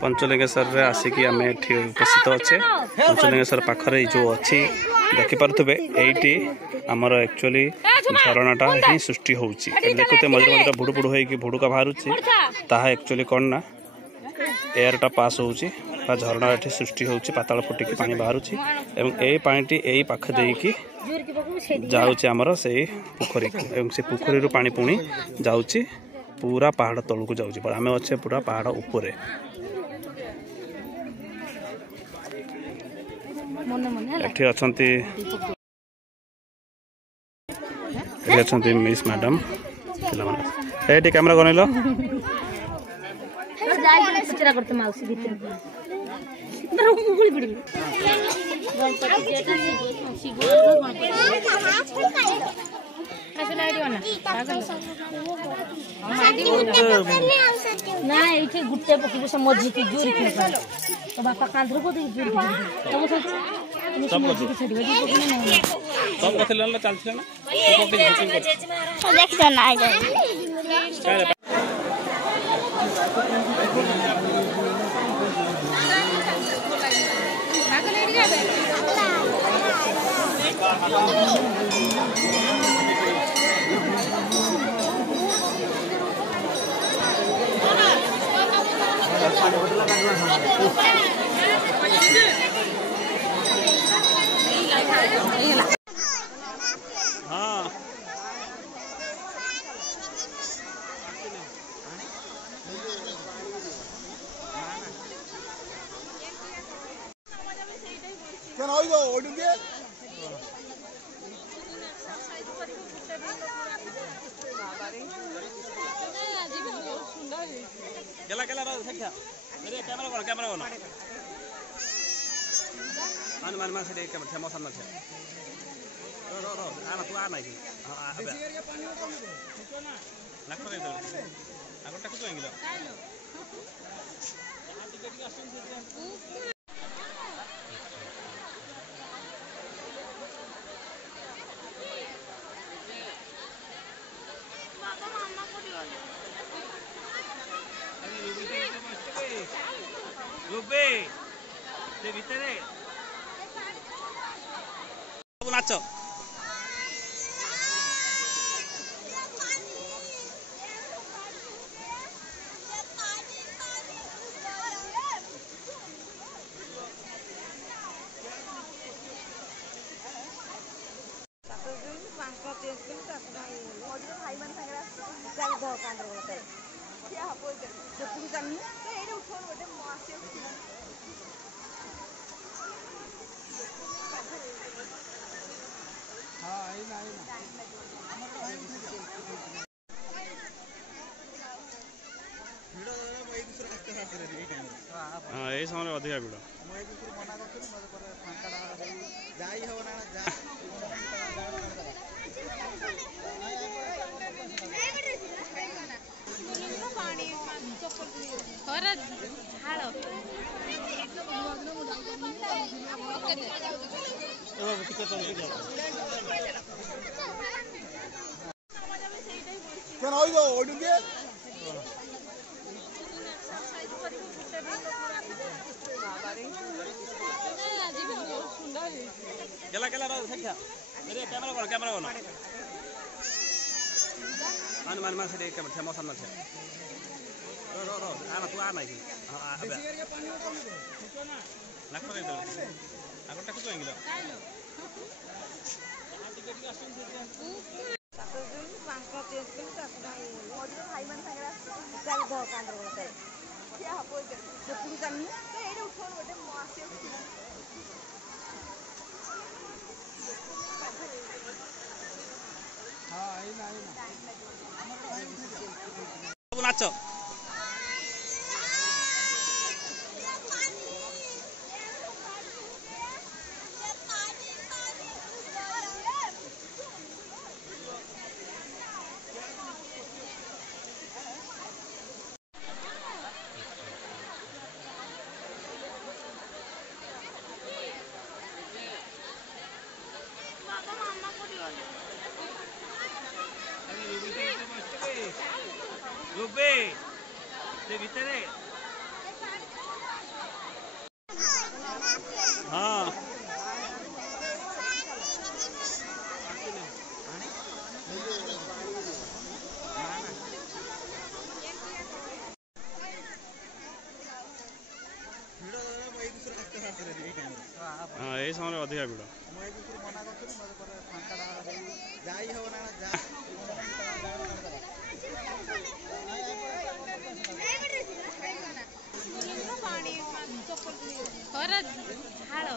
पंचलिंगेश्वर आसिक आम उपस्थित अच्छे पंचलिंगेश्वर पाखरे जो अच्छी देखिपे ये आमर एक्चुअली झरणाटा ही सृष्टि होची देखुते मझे मझे बुड़ बुड़ हो भुड़ुका बाहर ताहा एक्चुअली कौन ना एयरटा पास होची झरणा ये सृष्टि होची पाताल फुटिकी पानी बाहर ए पानी यही पाख देकी जाऊँच आमर से पोखरी से पोखरी पानी पुणी जाऊँच पूरा पहाड़ तलू जाऊँच आम अच्छे पूरा पहाड़ उपरे एठी मिस मैडम ये कैमरा गनइल ना ये गुटे पकी से मझी की जोर की तो बापा कांधर को जोर की सब कथले ना चलछे ना देख ना आ हाँ केला केला देखा मेरे कैमरा कौन मान मान मान से कैमरा मौसम ना रो रो आना तू आना ही अबे लाख कर दे आगो टाकू तो इंगिलो रुबे से भीतरे सब नाच हाँ यही समय अधिका भिड़ केला केला देखा मेरे कैमरा कौन मान मान मान से कैमरा मौसम ना रो रो आना तू आना ही अबे लाख कर दे आगो टाकू तो इंगिलो नाच हाँ यही समय अधिका भिड़ झाड़